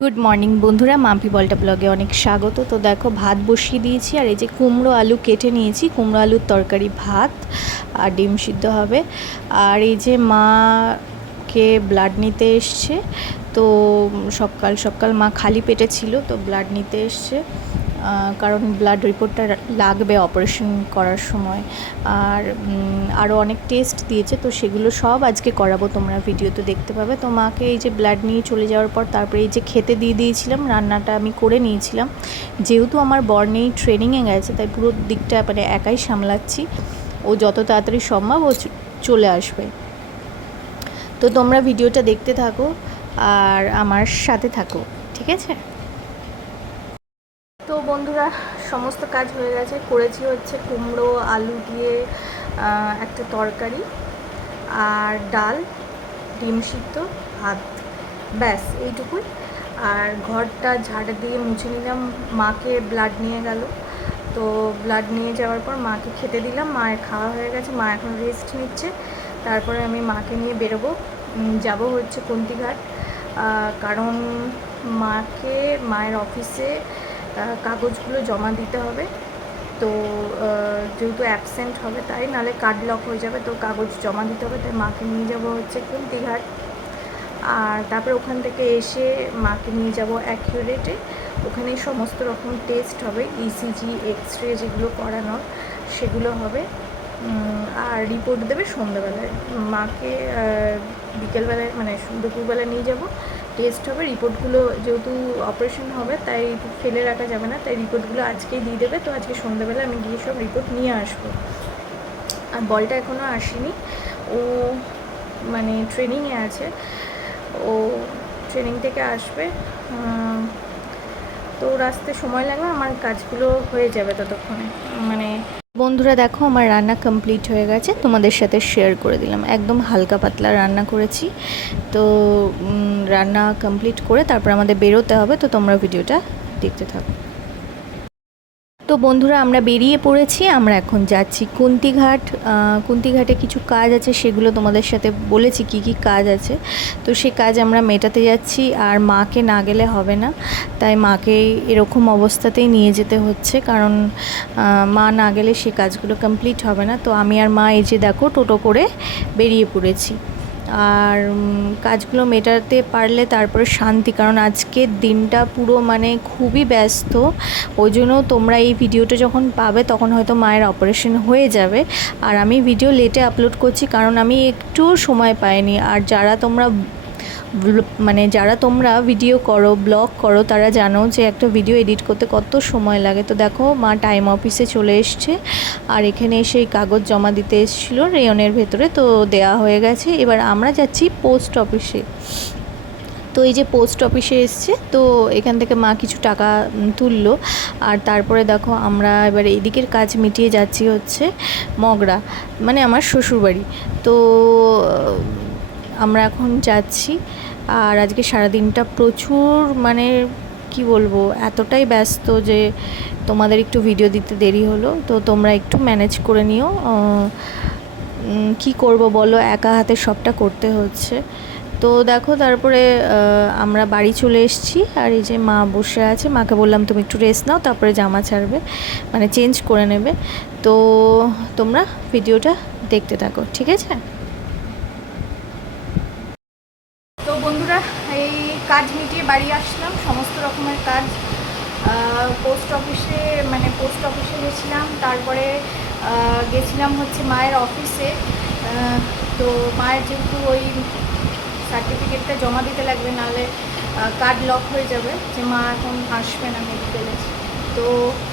Good morning বন্ধুরা, মাম্পি বলটা ব্লগে অনেক স্বাগত। তো দেখো, ভাত বসিয়ে দিয়েছি আর এই যে কুমড়ো আলু কেটে নিয়েছি, কুমড়ো আলুর তরকারি, ভাত আর ডিম সিদ্ধ হবে। আর এই যে মাকে ব্লাড নিতে এসছে, তো সকাল সকাল মা খালি পেটে ছিল, তো ব্লাড নিতে এসছে, কারণ ব্লাড রিপোর্টটা লাগবে অপারেশন করার সময়। আর আরও অনেক টেস্ট দিয়েছে, তো সেগুলো সব আজকে করাবো, তোমরা ভিডিওতে দেখতে পাবে। তো মাকে এই যে ব্লাড নিয়ে চলে যাওয়ার পর তারপরে এই যে খেতে দিয়ে দিয়েছিলাম, রান্নাটা আমি করে নিয়েছিলাম। যেহেতু আমার বর নেই, ট্রেনিংয়ে গেছে, তাই পুরো দিকটা মানে একাই সামলাচ্ছি। ও যত তাড়াতাড়ি সম্ভব ও চলে আসবে। তো তোমরা ভিডিওটা দেখতে থাকো আর আমার সাথে থাকো, ঠিক আছে? তো বন্ধুরা, সমস্ত কাজ হয়ে গেছে। করেছি হচ্ছে কুমড়ো আলু দিয়ে একটা তরকারি, আর ডাল, ডিম সিদ্ধ, ভাত, ব্যাস এইটুকুই। আর ঘরটা ঝাড় দিয়ে মুছে নিলাম। মাকে ব্লাড নিয়ে গেল, তো ব্লাড নিয়ে যাওয়ার পর মাকে খেতে দিলাম। মায়ের খাওয়া হয়ে গেছে, মা এখন রেস্ট নিচ্ছে। তারপরে আমি মাকে নিয়ে বেরোবো, যাব হচ্ছে কুন্তিঘাট, কারণ মায়ের অফিসে কাগজগুলো জমা দিতে হবে। তো যেহেতু অ্যাবসেন্ট হবে, তাই নাহলে কার্ড লক হয়ে যাবে, তো কাগজ জমা দিতে হবে, তাই মাকে নিয়ে যাব হচ্ছে কুন্তিঘাট। আর তারপরে ওখান থেকে এসে মাকে নিয়ে যাব অ্যাকিউরেটে। ওখানে সমস্ত রকম টেস্ট হবে, ইসিজি, এক্স রে যেগুলো করানোর সেগুলো হবে। আর রিপোর্ট দেবে সন্ধ্যেবেলায়। মাকে বিকেলবেলায় মানে দুপুরবেলায় নিয়ে যাব, টেস্ট হবে, রিপোর্টগুলো যেহেতু অপারেশন হবে তাই ফেলে রাখা যাবে না, তাই রিপোর্টগুলো আজকেই দিয়ে দেবে। তো আজকে সন্ধ্যাবেলা আমি গিয়ে সব রিপোর্ট নিয়ে আসবো। আর বলটা এখনও আসেনি, ও মানে ট্রেনিংয়ে আছে, ও ট্রেনিং থেকে আসবে। তো ওর আসতে সময় লাগবে, আমার কাজগুলো হয়ে যাবে ততক্ষণে। মানে বন্ধুরা দেখো, আমার রান্না কমপ্লিট হয়ে গেছে, তোমাদের সাথে শেয়ার করে দিলাম। একদম হালকা পাতলা রান্না করেছি। তো রান্না কমপ্লিট করে তারপর আমাদের বেরোতে হবে, তো তোমরা ভিডিওটা দেখতে থাকো। তো বন্ধুরা, আমরা বেরিয়ে পড়েছি, আমরা এখন যাচ্ছি কুন্তিঘাট। কুন্তিঘাটে কিছু কাজ আছে, সেগুলো তোমাদের সাথে বলেছি কি কি কাজ আছে। তো সে কাজ আমরা মেটাতে যাচ্ছি, আর মাকে না গেলে হবে না, তাই মাকে এরকম অবস্থাতেই নিয়ে যেতে হচ্ছে, কারণ মা না গেলে সে কাজগুলো কমপ্লিট হবে না। তো আমি আর মা এই যে দেখো টোটো করে বেরিয়ে পড়েছি। আর কাজগুলো মেটাতে পারলে তারপরে শান্তি, কারণ আজকের দিনটা পুরো মানে খুবই ব্যস্ত। ওই জন্য তোমরা এই ভিডিওটা যখন পাবে তখন হয়তো মায়ের অপারেশন হয়ে যাবে। আর আমি ভিডিও লেটে আপলোড করছি, কারণ আমি একটু সময় পাইনি। আর যারা তোমরা ভিডিও করো, ব্লগ করো, তারা জানো যে একটা ভিডিও এডিট করতে কত সময় লাগে। তো দেখো, মা টাইম অফিসে চলে এসছে, আর এখানে এসে কাগজ জমা দিতে এসেছিলো রেয়নের ভেতরে, তো দেয়া হয়ে গেছে। এবার আমরা যাচ্ছি পোস্ট অফিসে। তো এই যে পোস্ট অফিসে এসছে, তো এখান থেকে মা কিছু টাকা তুললো। আর তারপরে দেখো, আমরা এবার এদিকের কাজ মিটিয়ে যাচ্ছি হচ্ছে মগরা, মানে আমার শ্বশুরবাড়ি। তো আমরা এখন যাচ্ছি। আর আজকে সারাদিনটা প্রচুর মানে কি বলবো, এতটাই ব্যস্ত যে তোমাদের একটু ভিডিও দিতে দেরি হলো। তো তোমরা একটু ম্যানেজ করে নিও, কি করব বলো, একা হাতে সবটা করতে হচ্ছে। তো দেখো, তারপরে আমরা বাড়ি চলে এসেছি। আর এই যে মা বসে আছে, মাকে বললাম তুমি একটু রেস্ট নাও, তারপরে জামা ছাড়বে, মানে চেঞ্জ করে নেবে। তো তোমরা ভিডিওটা দেখতে থাকো, ঠিক আছে? তো বন্ধুরা, এই কাজ মিটিয়ে বাড়ি আসলাম, সমস্ত রকমের কাজ। পোস্ট অফিসে গেছিলাম, তারপরে গেছিলাম হচ্ছে মায়ের অফিসে। তো মায়ের যেহেতু ওই সার্টিফিকেটটা জমা দিতে লাগবে, নাহলে কার্ড লক হয়ে যাবে, যে মা এখন আসবে না মেডিকেলে। তো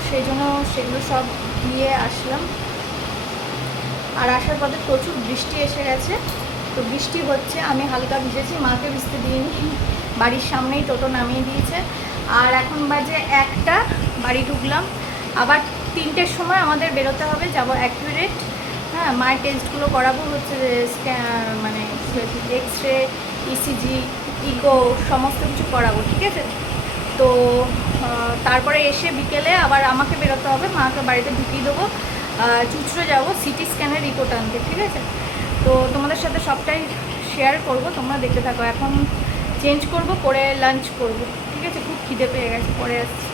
সেই জন্য সেগুলো সব দিয়ে আসলাম। আর আসার পথে প্রচুর বৃষ্টি এসে গেছে, তো বৃষ্টি হচ্ছে, আমি হালকা ভিজেছি, মাকে ভিজতে দিইনি, বাড়ির সামনেই টোটো নামিয়ে দিয়েছে। আর এখন বাজে 1টা, বাড়ি ঢুকলাম। আবার 3টের সময় আমাদের বেরোতে হবে, যাব অ্যাকিউরেট। হ্যাঁ, মায়ের টেস্টগুলো করাবো হচ্ছে, মানে এক্স রে, ইসিজি, ইকো, সমস্ত কিছু করাবো, ঠিক আছে? তো তারপরে এসে বিকেলে আবার আমাকে বেরোতে হবে, মাকে বাড়িতে ঢুকিয়ে দেবো, চুচড়ো যাবো সিটি স্ক্যানের রিপোর্ট আনতে, ঠিক আছে? তো তোমাদের সাথে সবটাই শেয়ার করব, তোমরা দেখতে থাকো। এখন চেঞ্জ করব, করে লাঞ্চ করব, ঠিক আছে, খুব খিদে পেয়ে গেছে, পরে আসছি।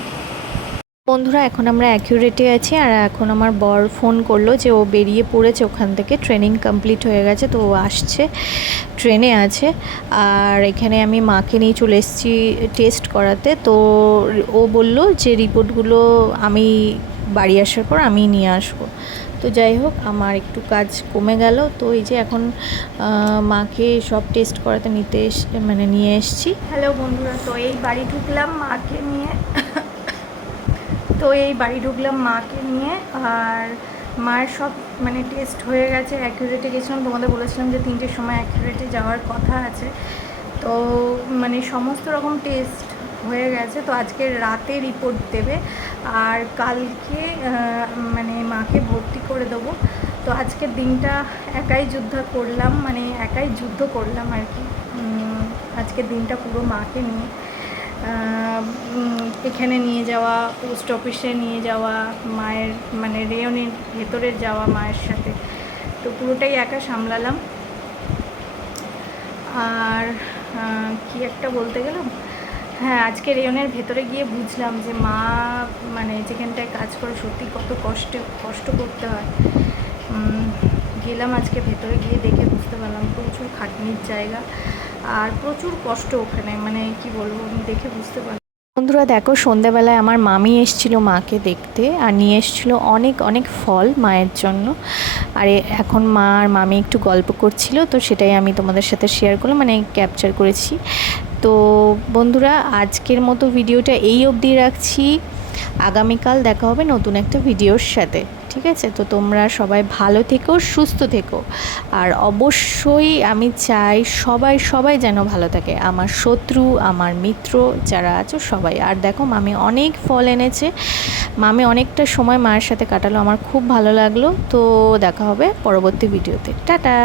বন্ধুরা এখন আমরা অ্যাকিউরেটে আছি, আর এখন আমার বর ফোন করলো যে ও বেরিয়ে পড়েছে ওখান থেকে, ট্রেনিং কমপ্লিট হয়ে গেছে, তো ও আসছে, ট্রেনে আছে। আর এখানে আমি মাকে নিয়ে চলে এসেছি টেস্ট করাতে। তো ও বলল যে রিপোর্টগুলো আমি বাড়ি আসার পর আমি নিয়ে আসবো। তো যাই হোক, আমার একটু কাজ কমে গেল। তো এই যে এখন মাকে সব টেস্ট করাতে নিয়ে এসেছি। হ্যালো বন্ধুরা, তো এই বাড়ি ঢুকলাম মাকে নিয়ে। আর মায়ের সব মানে টেস্ট হয়ে গেছে। অ্যাকিউরেটে গেছিলাম, তোমাদের বলেছিলাম যে 3টের সময় অ্যাকিউরেটে যাওয়ার কথা আছে। তো মানে সমস্ত রকম টেস্ট হয়ে গেছে। তো আজকে রাতে রিপোর্ট দেবে, আর কালকে মানে মাকে ভর্তি করে দেবো। তো আজকের দিনটা একাই যুদ্ধ করলাম আর কি। আজকের দিনটা পুরো মাকে নিয়ে, এখানে নিয়ে যাওয়া, পোস্ট অফিসে নিয়ে যাওয়া, মায়ের মানে রেয়নের ভেতরে যাওয়া মায়ের সাথে, তো পুরোটাই একা সামলালাম। আর কি একটা বলতে গেলাম, হ্যাঁ, আজকে রেয়নের ভেতরে গিয়ে বুঝলাম যে মা মানে যেখানটায় কাজ করে সত্যি কত কষ্ট করতে হয়। গেলাম আজকে ভেতরে, গিয়ে দেখে বুঝতে পারলাম প্রচুর খাটনির জায়গা আর প্রচুর কষ্ট ওখানে, মানে কি বলবো, আমি দেখে বুঝতে পারলাম। বন্ধুরা দেখো, সন্ধ্যাবেলায় আমার মামি এসেছিলো মাকে দেখতে, আর নিয়ে এসেছিলো অনেক অনেক ফল মায়ের জন্য। আর এখন মা আর মামি একটু গল্প করছিল, তো সেটাই আমি তোমাদের সাথে শেয়ার করলাম, মানে ক্যাপচার করেছি। তো বন্ধুরা আজকের মতো ভিডিওটা এই অবধি রাখছি। আগামীকাল দেখা হবে নতুন একটা ভিডিওর সাথে, ঠিক আছে? তো তোমরা সবাই ভালো থেকো, সুস্থ থেকো। আর অবশ্যই আমি চাই সবাই যেন ভালো থাকে, আমার শত্রু, আমার মিত্র যারা আছো সবাই। আর দেখো, মামি অনেক ফল এনেছে, মামি অনেকটা সময় মায়ের সাথে কাটালো, আমার খুব ভালো লাগলো। তো দেখা হবে পরবর্তী ভিডিওতে, টাটা।